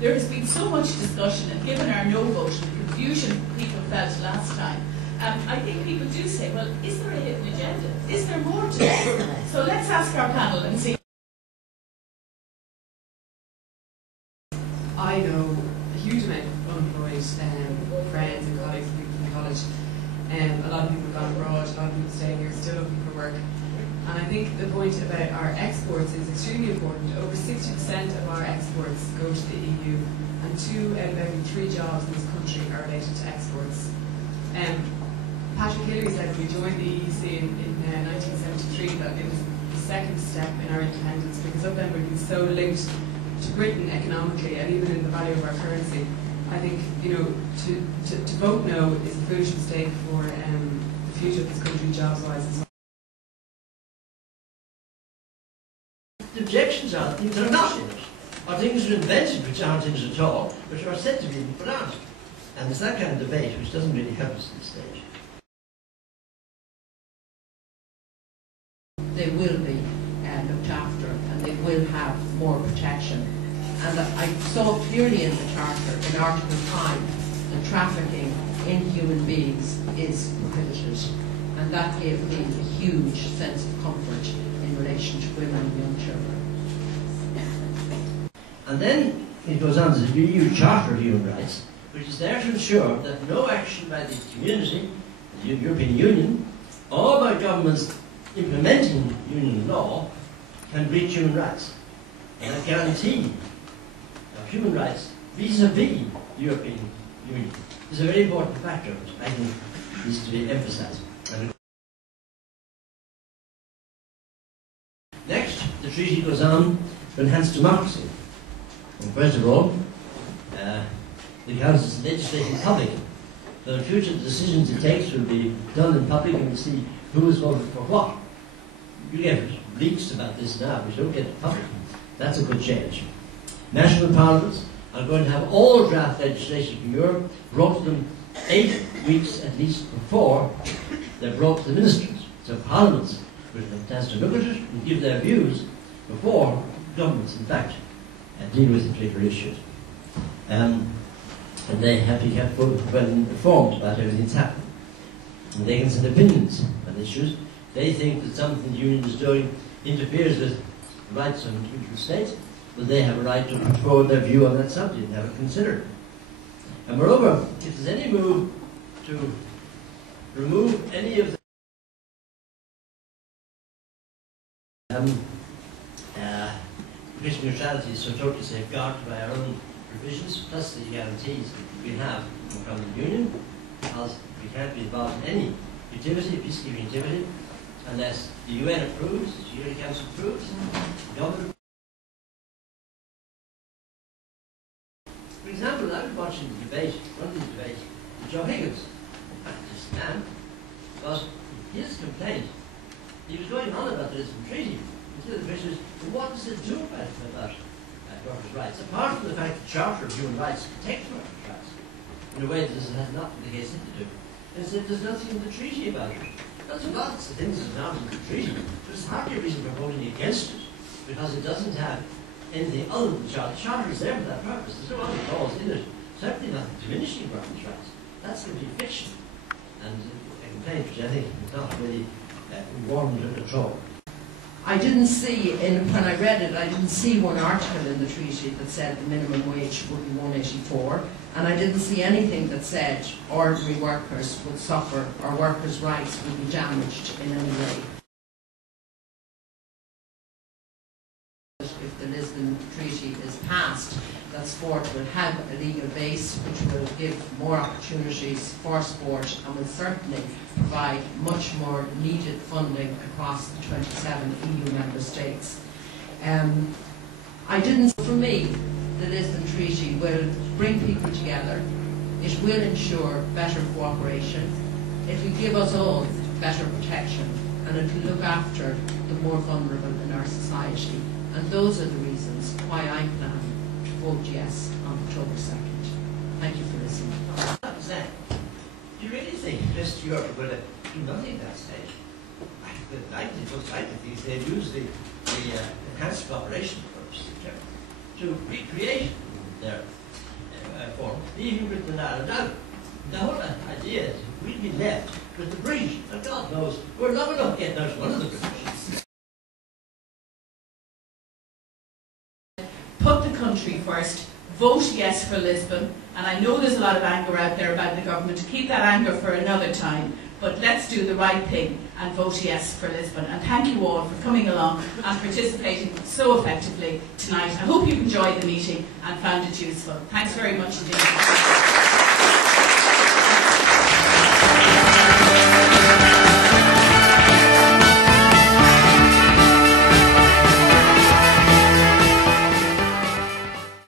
There has been so much discussion, and given our no vote and the confusion people felt last time, I think people do say, well, is there a hidden agenda? Is there more to this? So let's ask our panel and see. I know a huge amount of unemployed friends and colleagues and people from college. A lot of people have gone abroad, a lot of people staying here still looking for work. And I think the point about our exports is extremely important. Over 60% of our exports go to the EU, and 2 out of every 3 jobs in this country are related to exports. Patrick Hillary said when we joined the EEC in 1973 that it was the second step in our independence, because up then we've been so linked to Britain economically and even in the value of our currency. I think, you know, to vote no is a foolish mistake for the future of this country, jobs-wise. The objections are things that are not in it, or things that are invented which aren't in it at all, which are said to be put out. And it's that kind of debate which doesn't really help us at this stage. They will be looked after, and they will have more protection. And I saw clearly in the Charter, in Article 5, that trafficking in human beings is prohibited. And that gave me a huge sense of comfort in relation to women and young children. And then it goes on to the EU Charter of Human Rights, which is there to ensure that no action by the community, the European Union, or by governments implementing union law can breach human rights. And a guarantee of human rights vis-à-vis the European Union is a very important factor which I think needs to be emphasized. Next, the treaty goes on to enhance democracy. And first of all, the House is legislating public. So in future, the decisions it takes will be done in public, and we'll see who is voted for what. You get leaks about this now, which don't get it public. That's a good change. National parliaments are going to have all draft legislation from Europe brought to them 8 weeks at least before they're brought to the ministries. So parliaments will have a chance to look at it and give their views before governments, in fact, deal with the particular issues. And they have to be kept well informed about everything that's happening. And they can send opinions on issues. They think that something the Union is doing interferes with the rights of individual states, but they have a right to put forward their view on that subject and have it considered. And moreover, if there's any move to remove any of the provision neutrality is so totally safeguarded by our own provisions, plus the guarantees we have from the Union, because we can't be involved in any activity, peacekeeping activity, unless the UN approves, the Security Council approves, the government. For example, I was watching the debate, one of these debates, with Joe Higgins, this man, because his complaint, he was going on about the Lisbon Treaty. Until the question is, well, what does it do about workers' rights? Apart from the fact that the Charter of Human Rights protects workers' rights in a way that this has not the case to do. And said there's nothing in the treaty about it. There's lots of things that are not in the treaty, but there's hardly a reason for voting against it, because it doesn't have anything other than the Charter. The Charter is there for that purpose. There's no other clause in it, certainly not diminishing workers' rights. That's complete fiction. And a complaint which I think is not really warranted at all. I didn't see, when I read it, I didn't see one article in the treaty that said the minimum wage would be 184, and I didn't see anything that said ordinary workers would suffer or workers' rights would be damaged in any way. If the Lisbon Treaty is passed, that sport will have a legal base which will give more opportunities for sport and will certainly provide much more needed funding across the 27 EU member states. For me, the Lisbon Treaty will bring people together, it will ensure better cooperation, it will give us all better protection, and it will look after the more vulnerable in our society. And those are the reasons why I plan to vote yes on October 2nd. Thank you for listening. Do you really think just Europe will do nothing at that stage? I think they use the enhanced cooperation approach to recreate there for even with the Northern Ireland. The whole idea is we'd be left with the British, and God knows we're not enough getting out one of the British. Put the country first. Vote yes for Lisbon, and I know there's a lot of anger out there about the government. To keep that anger for another time, but let's do the right thing and vote yes for Lisbon. And thank you all for coming along and participating so effectively tonight. I hope you've enjoyed the meeting and found it useful. Thanks very much indeed.